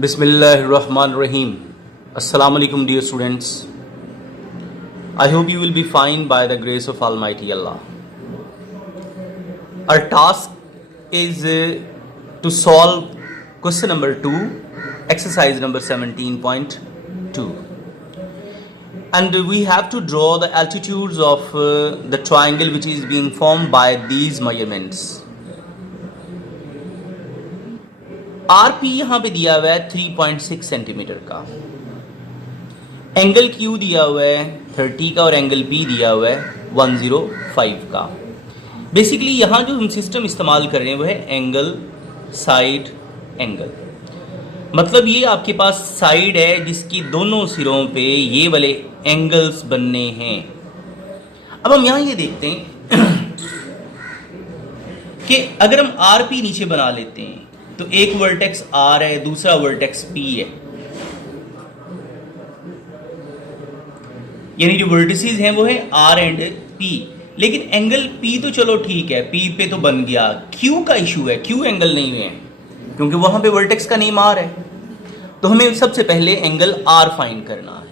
Bismillahirrahmanirrahim. Assalamu alaikum, dear students. I hope you will be fine by the grace of Almighty Allah. Our task is to solve question number 2, exercise number 17.2. And we have to draw the altitudes of the triangle which is being formed by these measurements. RP यहाँ पे दिया हुआ है 3.6 centimetre का, angle Q दिया हुआ है 30 का और एंगल पी दिया हुआ है 105 का। बेसिकली यहाँ जो हम सिस्टम इस्तेमाल कर रहे हैं वो है एंगल साइड एंगल। मतलब ये आपके पास साइड है जिसकी दोनों सिरों पे ये वाले एंगल्स बनने हैं। अब हम यहाँ ये देखते हैं कि अगर हम आरपी नीचे बना लेते हैं तो एक वर्टेक्स आर है, दूसरा वर्टेक्स पी है, यानी जो वर्टिसेस हैं वो है आर एंड पी। लेकिन एंगल पी तो चलो ठीक है, पी पे तो बन गया, क्यू का इशू है, क्यू एंगल नहीं है क्योंकि वहां पे वर्टेक्स का नेम आर है। तो हमें सबसे पहले एंगल आर फाइंड करना है।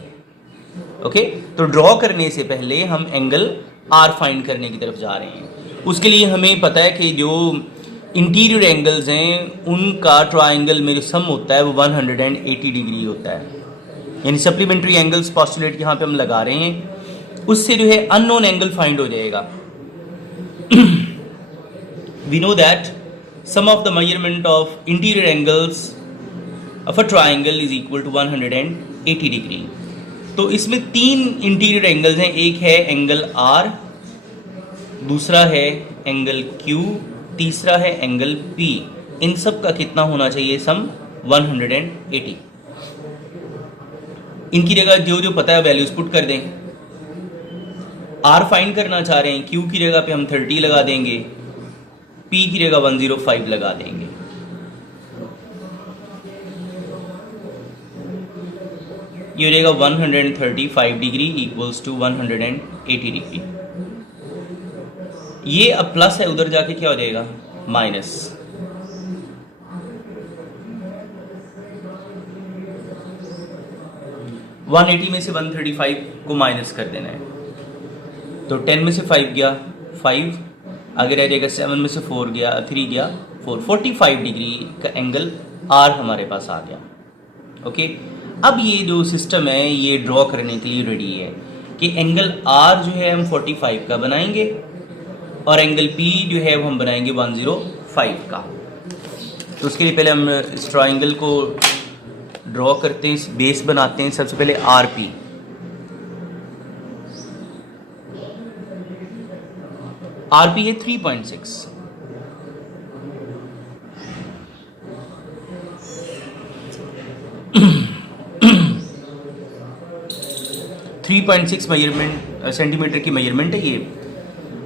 ओके, तो ड्रॉ करने से पहले हम एंगल आर फाइंड करने की तरफ जा रहे हैं। उसके लिए हमें पता है कि जो इंटीरियर एंगल्स हैं उनका ट्राइंगल में जो सम होता है वो 180 डिग्री होता है, यानी सप्लीमेंट्री एंगल्स पोस्टुलेट यहाँ पे हम लगा रहे हैं, उससे जो है अननोन एंगल फाइंड हो जाएगा। We know that sum of the measurement of interior angles of a triangle is equal to 180 degree. तो इसमें तीन इंटीरियर एंगल्स हैं, एक है एंगल आर, दूसरा है एंगल क्यू, तीसरा है एंगल P। इन सब का कितना होना चाहिए सम 180। इनकी जगह जो जो पता है वैल्यूज पुट कर दें। R फाइंड करना चाह रहे हैं, Q की जगह पे हम 30 लगा देंगे, P की जगह 105 लगा देंगे। ये हो जाएगा 135 डिग्री इक्वल्स टू 180 डिग्री। ये अब प्लस है, उधर जाके क्या हो जाएगा माइनस। वन 180 में से 135 को माइनस कर देना है, तो 10 में से 5 गया 5, आगे रह जाएगा 7 में से 4 गया 3 गया 4, 45 डिग्री का एंगल आर हमारे पास आ गया। ओके, अब ये जो सिस्टम है ये ड्रॉ करने के लिए रेडी है कि एंगल आर जो है हम 45 का बनाएंगे और एंगल P जो है वो हम बनाएंगे 105 का। तो उसके लिए पहले हम इस ट्राइंगल को ड्रॉ करते हैं, बेस बनाते हैं। सबसे पहले RP, RP है 3.6, मेजरमेंट सेंटीमीटर की मेजरमेंट है ये।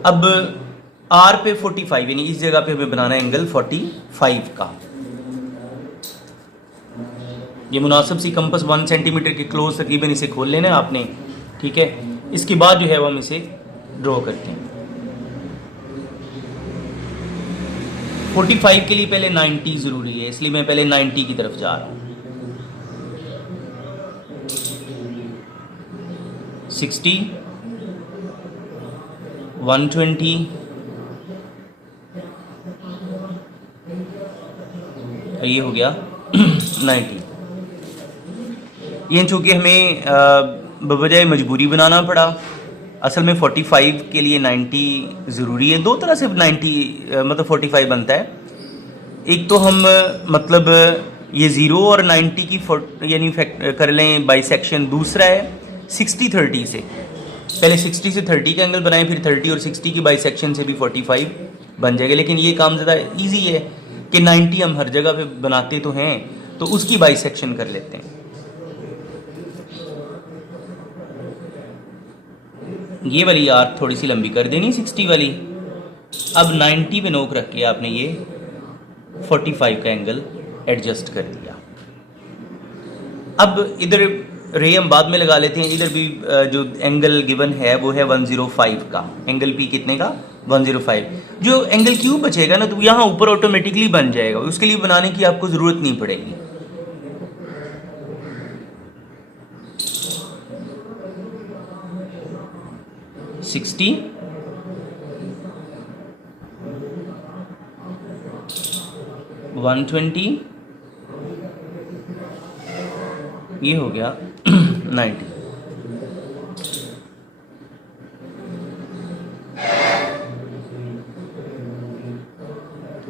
अब R पे 45, यानी इस जगह पे हमें बनाना है एंगल 45 का। ये मुनासिब सी कंपस 1 सेंटीमीटर के क्लोज तकरीबन इसे खोल लेना है आपने, ठीक है। इसके बाद जो है वो हम इसे ड्रॉ करते हैं। 45 के लिए पहले 90 ज़रूरी है, इसलिए मैं पहले 90 की तरफ जा रहा हूँ। 60, 120, ये हो गया 90। ये चूँकि हमें बवजह मजबूरी बनाना पड़ा, असल में 45 के लिए 90 ज़रूरी है। दो तरह से 90 मतलब 45 बनता है। एक तो हम मतलब ये 0 और 90 की यानी कर लें बाइसेक्शन। दूसरा है 60-30 से, पहले 60 से 30 का एंगल बनाएं, फिर 30 और 60 की बाइसेक्शन से भी 45 बन जाएगा। लेकिन ये काम ज़्यादा इजी है कि 90 हम हर जगह पे बनाते तो हैं, तो उसकी बाइसेक्शन कर लेते हैं। ये वाली यार थोड़ी सी लंबी कर देनी 60 वाली। अब 90 पे नोक रख के आपने ये 45 का एंगल एडजस्ट कर दिया। अब इधर रे हम बाद में लगा लेते हैं। इधर भी जो एंगल गिवन है वो है 105 का। एंगल पी कितने का? 105। जो एंगल क्यू बचेगा ना तो यहाँ ऊपर ऑटोमेटिकली बन जाएगा, उसके लिए बनाने की आपको ज़रूरत नहीं पड़ेगी। 60, 120, ये हो गया 90।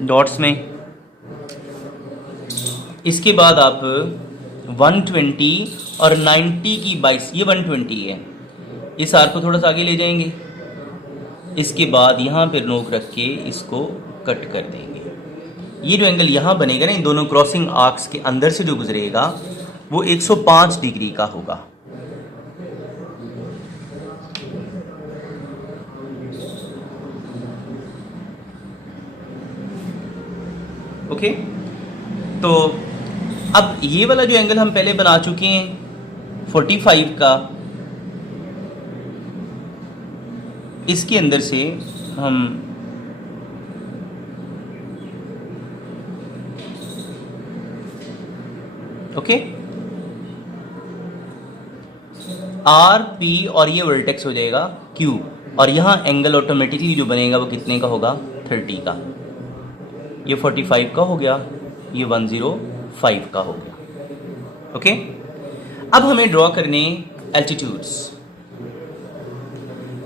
डॉट्स में इसके बाद आप 120 और 90 की 22, ये 120 है, इस आर्क को थोड़ा सा आगे ले जाएंगे, इसके बाद यहाँ पर नोक रख के इसको कट कर देंगे। ये जो एंगल यहाँ बनेगा ना इन दोनों क्रॉसिंग आर्क्स के अंदर से जो गुजरेगा वो 105 डिग्री का होगा। ओके, तो अब ये वाला जो एंगल हम पहले बना चुके हैं 45 का, इसके अंदर से हम ओके आर पी और ये वर्टेक्स हो जाएगा क्यू, और यहाँ एंगल ऑटोमेटिकली जो बनेगा वो कितने का होगा 30 का। ये 45 का हो गया, ये 105 का हो गया। ओके, अब हमें ड्रॉ करने एल्टीट्यूड्स।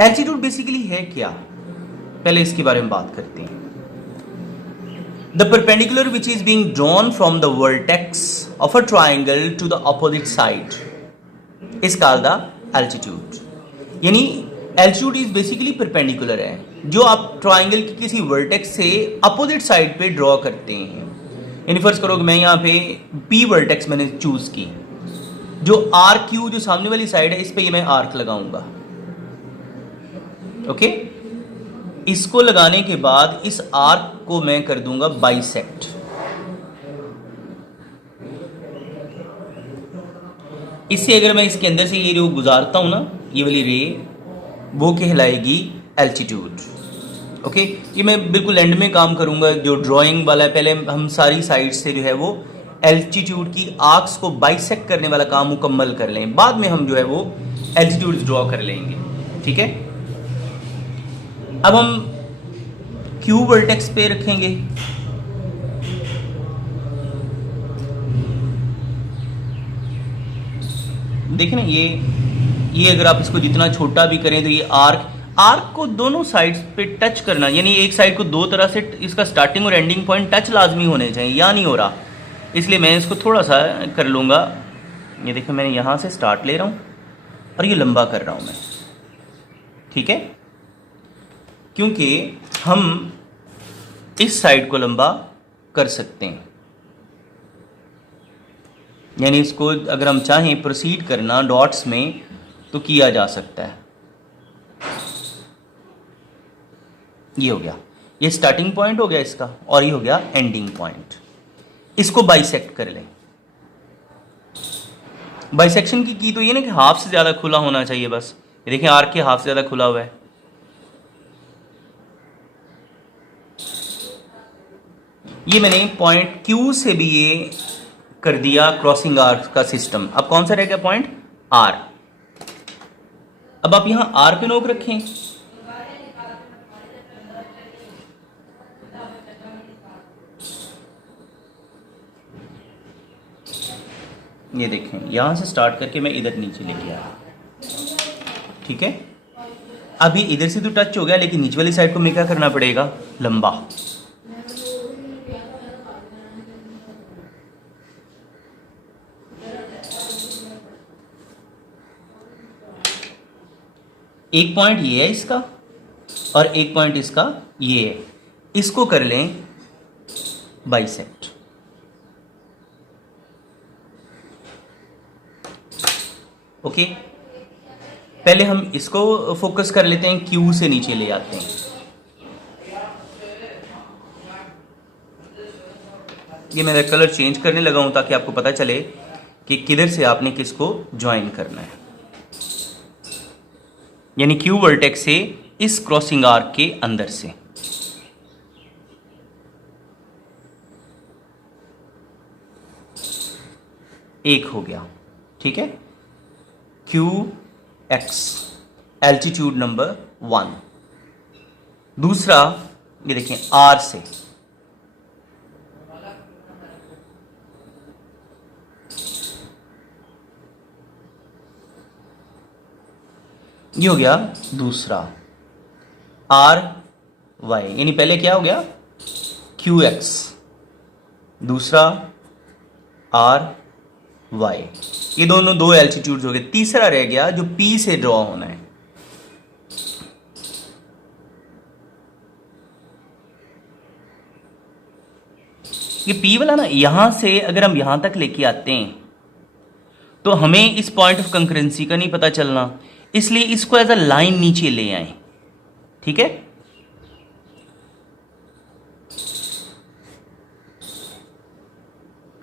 एल्टीट्यूड बेसिकली है क्या, पहले इसके बारे में बात करते हैं। The perpendicular which is being drawn from the vertex of a triangle to the opposite side is called the altitude। यानी altitude is basically perpendicular है, जो आप ट्राइंगल की किसी वर्टेक्स से अपोजिट साइड पे ड्रॉ करते हैं। यानी फर्ज करो कि मैं यहाँ पे P वर्टेक्स मैंने चूज की, जो आर क्यू जो सामने वाली साइड है इस पे ये मैं आर्क लगाऊंगा। ओके, इसको लगाने के बाद इस आर्क को मैं कर दूंगा बाइसेक्ट। इससे अगर मैं इसके अंदर से ये जो गुजारता हूं ना, ये वाली रे, वो कहलाएगी एल्टीट्यूड। ओके, ये मैं बिल्कुल एंड में काम करूंगा, जो ड्राइंग वाला है पहले हम सारी साइड से जो है वो एल्टीट्यूड की आर्क्स को बाइसेक्ट करने वाला काम मुकम्मल कर लें, बाद में हम जो है वो एल्टीट्यूड ड्रॉ कर लेंगे। ठीक है, अब हम क्यू वर्टेक्स पे रखेंगे। देखिए ना, ये अगर आप इसको जितना छोटा भी करें तो ये आर्क को दोनों साइड्स पे टच करना, यानी एक साइड को दो तरह से इसका स्टार्टिंग और एंडिंग पॉइंट टच लाजमी होने चाहिए, या नहीं हो रहा, इसलिए मैं इसको थोड़ा सा कर लूँगा। ये देखो मैंने यहाँ से स्टार्ट ले रहा हूँ और ये लंबा कर रहा हूँ मैं। ठीक है, क्योंकि हम इस साइड को लंबा कर सकते हैं, यानी इसको अगर हम चाहें प्रोसीड करना डॉट्स में तो किया जा सकता है। ये हो गया, ये स्टार्टिंग पॉइंट हो गया इसका, और ये हो गया एंडिंग पॉइंट। इसको बाइसेक्ट कर लें। बाइसेक्शन की तो ये ना कि हाफ से ज़्यादा खुला होना चाहिए, बस ये देखें आर्क के हाफ से ज़्यादा खुला हुआ है। ये मैंने पॉइंट क्यू से भी ये कर दिया क्रॉसिंग आर्क का सिस्टम। अब कौन सा रह गया पॉइंट आर। अब आप यहां आर पे नोक रखें, ये देखें यहां से स्टार्ट करके मैं इधर नीचे लेके आया। ठीक है, अभी इधर से तो टच हो गया, लेकिन नीचे वाली साइड को मैं क्या करना पड़ेगा, लंबा। एक पॉइंट ये है इसका और एक पॉइंट इसका ये है, इसको कर लें बाइसेक्ट। ओके, पहले हम इसको फोकस कर लेते हैं, क्यू से नीचे ले आते हैं। ये मैं कलर चेंज करने लगा हूं ताकि आपको पता चले कि किधर से आपने किसको ज्वाइन करना है। यानी क्यू वर्टेक्स से इस क्रॉसिंग आर्क के अंदर से। एक हो गया। ठीक है, क्यू एक्स एल्टीट्यूड नंबर 1। दूसरा ये देखें आर से, ये हो गया दूसरा आर वाई, यानी पहले क्या हो गया क्यू एक्स, दूसरा आर वाई, ये दोनों दो एल्टीट्यूड्स हो गए। तीसरा रह गया जो पी से ड्रॉ होना है, ये पी वाला ना, यहां से अगर हम यहां तक लेके आते हैं तो हमें इस पॉइंट ऑफ कंकरेंसी का नहीं पता चलना, इसलिए इसको एज अ लाइन नीचे ले आए। ठीक है,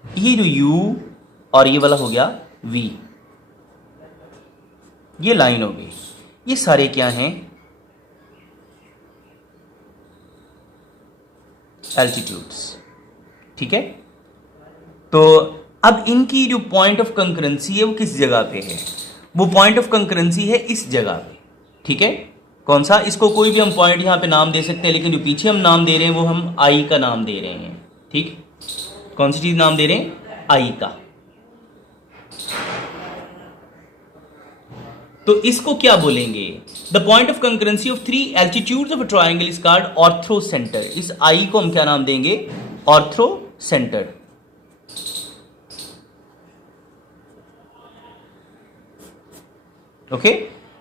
ये जो u और ये वाला हो गया v, ये लाइन हो गई। ये सारे क्या हैं एल्टीट्यूड्स। ठीक है, तो अब इनकी जो पॉइंट ऑफ कंकरेंसी है वो किस जगह पे है, वो पॉइंट ऑफ कंकरेंसी है इस जगह पे। ठीक है, कौन सा, इसको कोई भी हम पॉइंट यहां पे नाम दे सकते हैं, लेकिन जो पीछे हम नाम दे रहे हैं वो हम आई का नाम दे रहे हैं। ठीक, कौन सी चीज नाम दे रहे हैं, आई का। तो इसको क्या बोलेंगे, the point of concurrency of 3 altitudes of a triangle is called ortho centre. इस आई को हम क्या नाम देंगे, ortho centre. Okay,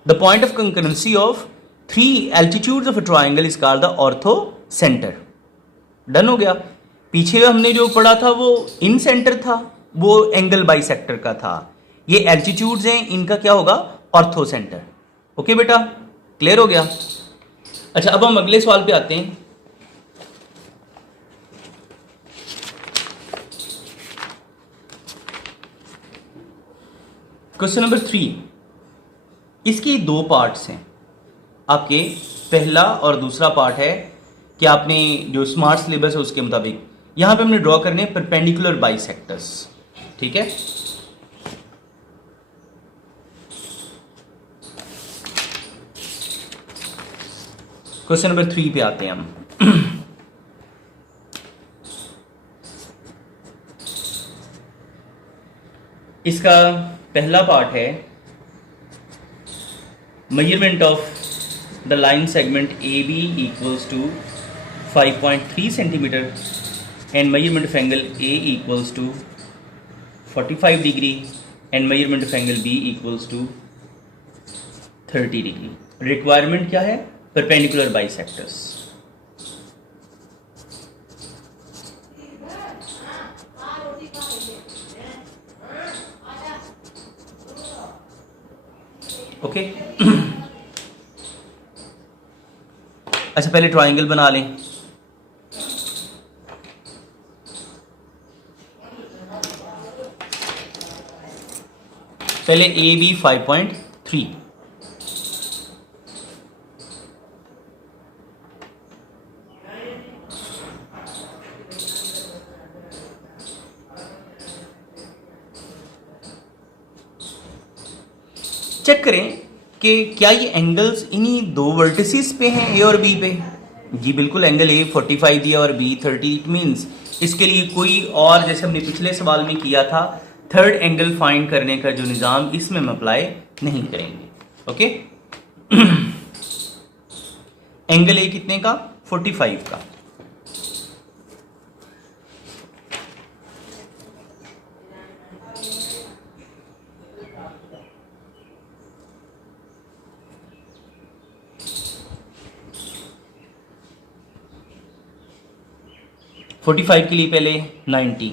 the point of concurrency of 3 altitudes of a triangle is called the ortho centre. Done हो गया। पीछे हमने जो पढ़ा था वो इन सेंटर था, वो एंगल बाइसेक्टर का था। ये एल्टीट्यूड्स हैं, इनका क्या होगा, ऑर्थो सेंटर। ओके बेटा, क्लियर हो गया। अच्छा, अब हम अगले सवाल पे आते हैं। क्वेश्चन नंबर 3, इसकी दो पार्ट्स हैं आपके, पहला और दूसरा पार्ट है कि आपने जो स्मार्ट सिलेबस है उसके मुताबिक यहां पे हमने ड्रॉ करने परपेंडिकुलर बाइसेक्टर्स। ठीक है, क्वेश्चन नंबर 3 पे आते हैं हम। इसका पहला पार्ट है measurement of the line segment A B equals to 5.3 centimetre and measurement of angle A equals to 45 degree and measurement of angle B equals to 30 degree. Requirement क्या है, परपेंडिकुलर बाइसेक्टर्स। ओके, अच्छा पहले triangle बना लें। पहले A B 5.3, check करें कि क्या ये एंगल्स इन्हीं दो वर्टिसेस पे हैं, ए और बी पे। जी बिल्कुल, एंगल ए 45 दिया और बी 30। इट मीन्स इसके लिए कोई और, जैसे हमने पिछले सवाल में किया था, थर्ड एंगल फाइंड करने का जो निज़ाम इसमें हम अप्लाई नहीं करेंगे। ओके, एंगल ए कितने का, 45 का। फोर्टी फाइव के लिए पहले 90,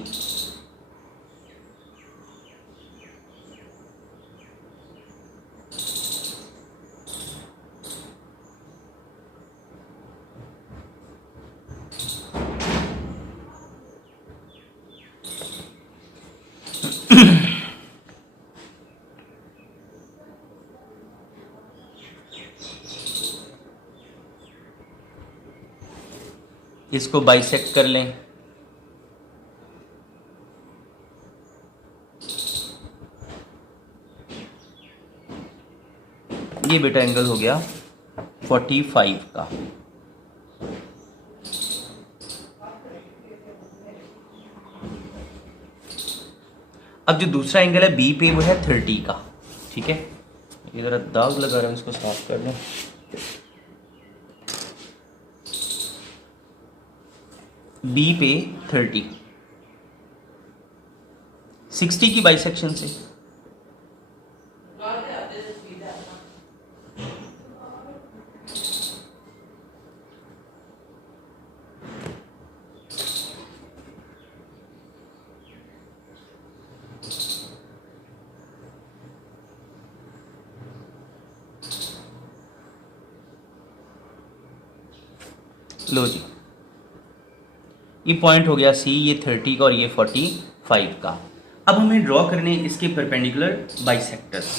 इसको बाइसेक्ट कर लें। ये बेटा एंगल हो गया 45 का। अब जो दूसरा एंगल है बी पे वो है 30 का। ठीक है, इधर दाग लगा रहा हूं, इसको साफ कर दें। बी पे 30, 60 की बाइसेक्शन से। लो जी, ये पॉइंट हो गया सी, ये 30 का और ये 45 का। अब हमें ड्रॉ करने इसके perpendicular bisectors.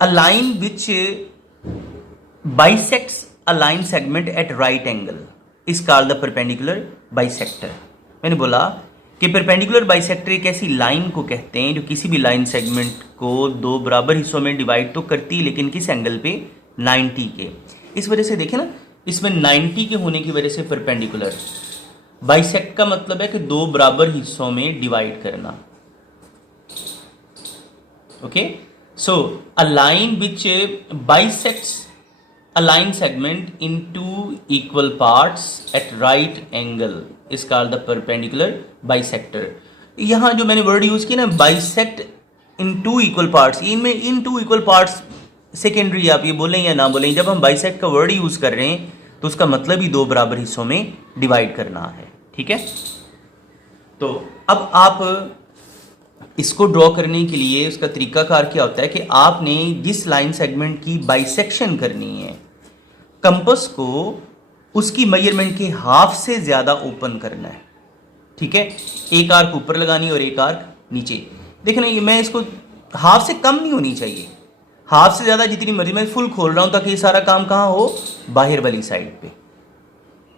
A line which bisects a line segment at right angle is called the perpendicular bisector. मैंने बोला कि परपेंडिकुलर बाइसेक्टर एक ऐसी लाइन को कहते हैं जो किसी भी लाइन सेगमेंट को दो बराबर हिस्सों में डिवाइड तो करती है, लेकिन किस एंगल पे, 90 के। इस वजह से देखें ना, इसमें 90 के होने की वजह से परपेंडिकुलर। बाइसेक्ट का मतलब है कि दो बराबर हिस्सों में डिवाइड करना। Okay, so a line which bisects a line segment into equal parts at right angle is called the perpendicular bisector. यहां जो मैंने वर्ड यूज किया ना, bisect into equal parts, इनमें into equal parts secondary, आप ये बोलें या ना बोलें, जब हम बाइसेक्ट का वर्ड यूज कर रहे हैं तो उसका मतलब ही दो बराबर हिस्सों में डिवाइड करना है। ठीक है, तो अब आप इसको ड्रॉ करने के लिए उसका तरीकाकार क्या होता है कि आपने जिस लाइन सेगमेंट की बाइसेक्शन करनी है, कंपास को उसकी मेजरमेंट के हाफ से ज्यादा ओपन करना है। ठीक है, एक आर्क ऊपर लगानी और एक आर्क नीचे। देखना, ये मैं इसको हाफ से कम नहीं होनी चाहिए, हाफ से ज्यादा जितनी मर्जी। मैं फुल खोल रहा हूं ताकि ये सारा काम कहां हो, बाहर वाली साइड पे।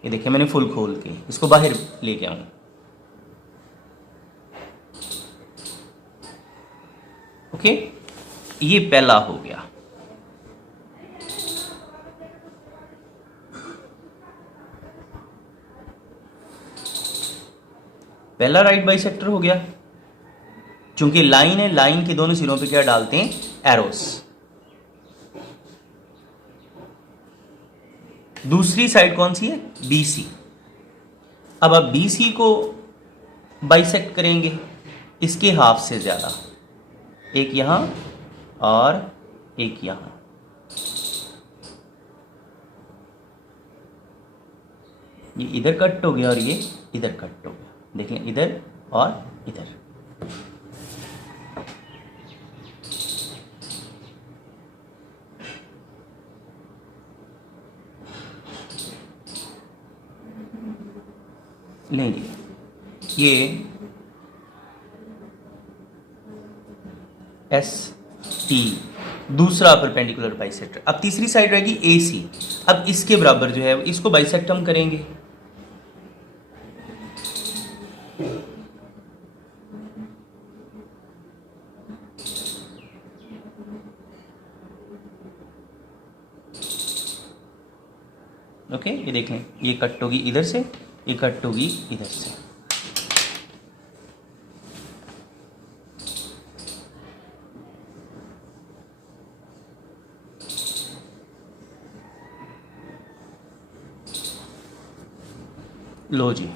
ये देखिए, मैंने फुल खोल के इसको बाहर लेके आऊं। ओके, ये पहला हो गया। पहला राइट बाइसेक्टर हो गया। चूंकि लाइन है, लाइन के दोनों सिरों पे क्या डालते हैं, एरोस। दूसरी साइड कौन सी है, BC। अब आप BC को बाइसेक्ट करेंगे इसके हाफ से ज्यादा, एक यहां और एक यहां। ये इधर कट हो गया और ये इधर कट हो गया। देखें, इधर और इधर। लेंगे ये ST, दूसरा परपेंडिकुलर बाइसेक्टर। अब तीसरी साइड रहेगी AC। अब इसके बराबर जो है इसको बाइसेक्ट हम करेंगे। ओके, ये देख लें, ये कट होगी इधर से, ये कट होगी इधर से। लो जी,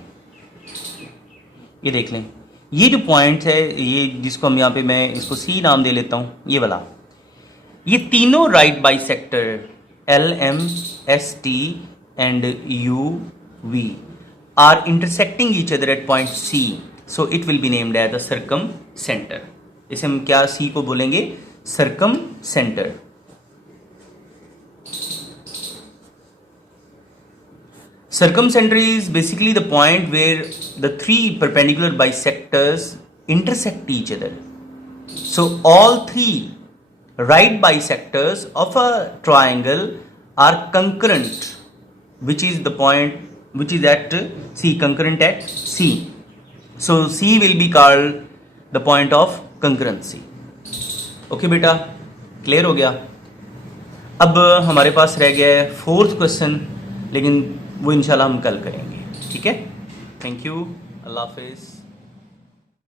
ये देख लें, ये जो पॉइंट है, ये जिसको हम यहाँ पे, मैं इसको C नाम दे लेता हूँ, ये वाला। ये तीनों right bisector LM, ST and UV are intersecting each other at point C, so it will be named as the circumcenter. इसे हम क्या C को बोलेंगे, circumcenter. Circumcenter is basically the point where the three perpendicular bisectors intersect each other. So all three right bisectors of a triangle are concurrent, which is the point which is at C, concurrent at C. So C will be called the point of concurrency. Okay बेटा, clear हो गया। अब हमारे पास रह गया है fourth question, लेकिन वो इंशाल्लाह हम कल करेंगे। ठीक है, थैंक यू, अल्लाह हाफिज़।